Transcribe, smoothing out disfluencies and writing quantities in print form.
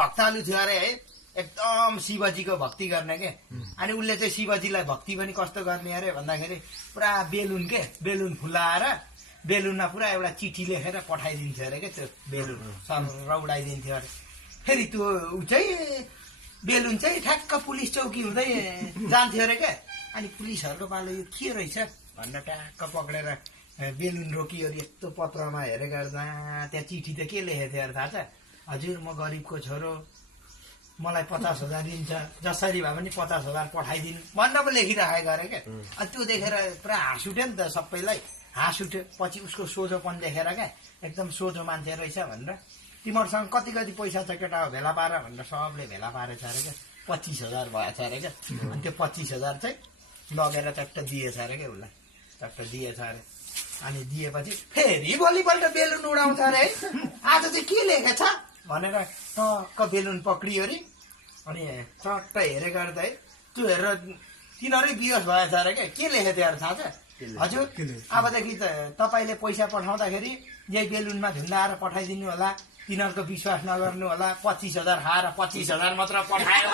भक्तालु थियो अरे है एकदम शिवजीको भक्ति गर्ने के अनि उसले चाहिँ शिवजीलाई भक्ति पनि कस्तो गर्ने अरे भन्दाखेरि पुरा बेलुन फुलाएर बेलुनमा पुरा एउटा चिठी लेखेर पठाइदिन्थ्यो अरे क्या त्यो बेलुन सर उडाइदिन्थ्यो अरे फेरि त्यो ऊ चाहिँ बेलुन चाहिँ ठ्याक्क पुलिस चौकी हुँदै जान्थ्यो अरे क्या अनि पुलिसहरूको पालो यो के रहेछ भनेर ट्याक्क पक्रेर बेलुन रोकियो अरे यस्तो पत्रमा हेरेर गर्दा त्यहाँ चिठी त के लेखेको थियो अरे थाहा छ हजुर म गरिबको छोरो मलाई 50,000 दिन्छ जसरी भए पनि 50,000 पठाइदिनु भन्न पो लेखिराखेको अरे क्या अनि त्यो देखेर पुरा हाँस उठ्यो नि त सबैलाई हाँस उठ्यो पछि उसको सोझोपन देखेर क्या एकदम सोझो मान्छे रहेछ भनेर तिमीहरूसँग कति पैसा छ केटा भेला पार भनेर सबले भेला पारेछ अरे क्या 25,000 भएछ अरे क्या अनि त्यो 25,000 चाहिँ लगेर चट्ट दिएछ अरे क्या उसलाई चट्ट दिएछ अरे अनि दिएपछि फेरि भोलिपल्ट बेलुन उडाउँछ अरे है आज चाहिँ के लेखेछ भनेर टक्क बेलुन पक्रियो अरे अनि चट्ट हेरे गर्दा है त्यो हेरेर तिनीहरू बिहोस भएछ अरे क्या के लेखेको थियो अरे थाहा छ हजुर अबदेखि त तपाईँले पैसा पठाउँदाखेरि यही बेलुनमा झुन्डाएर पठाइदिनु होला तिनीहरूको विश्वास नगर्नु होला 25,000 खाएर 25,000 मात्र पठायो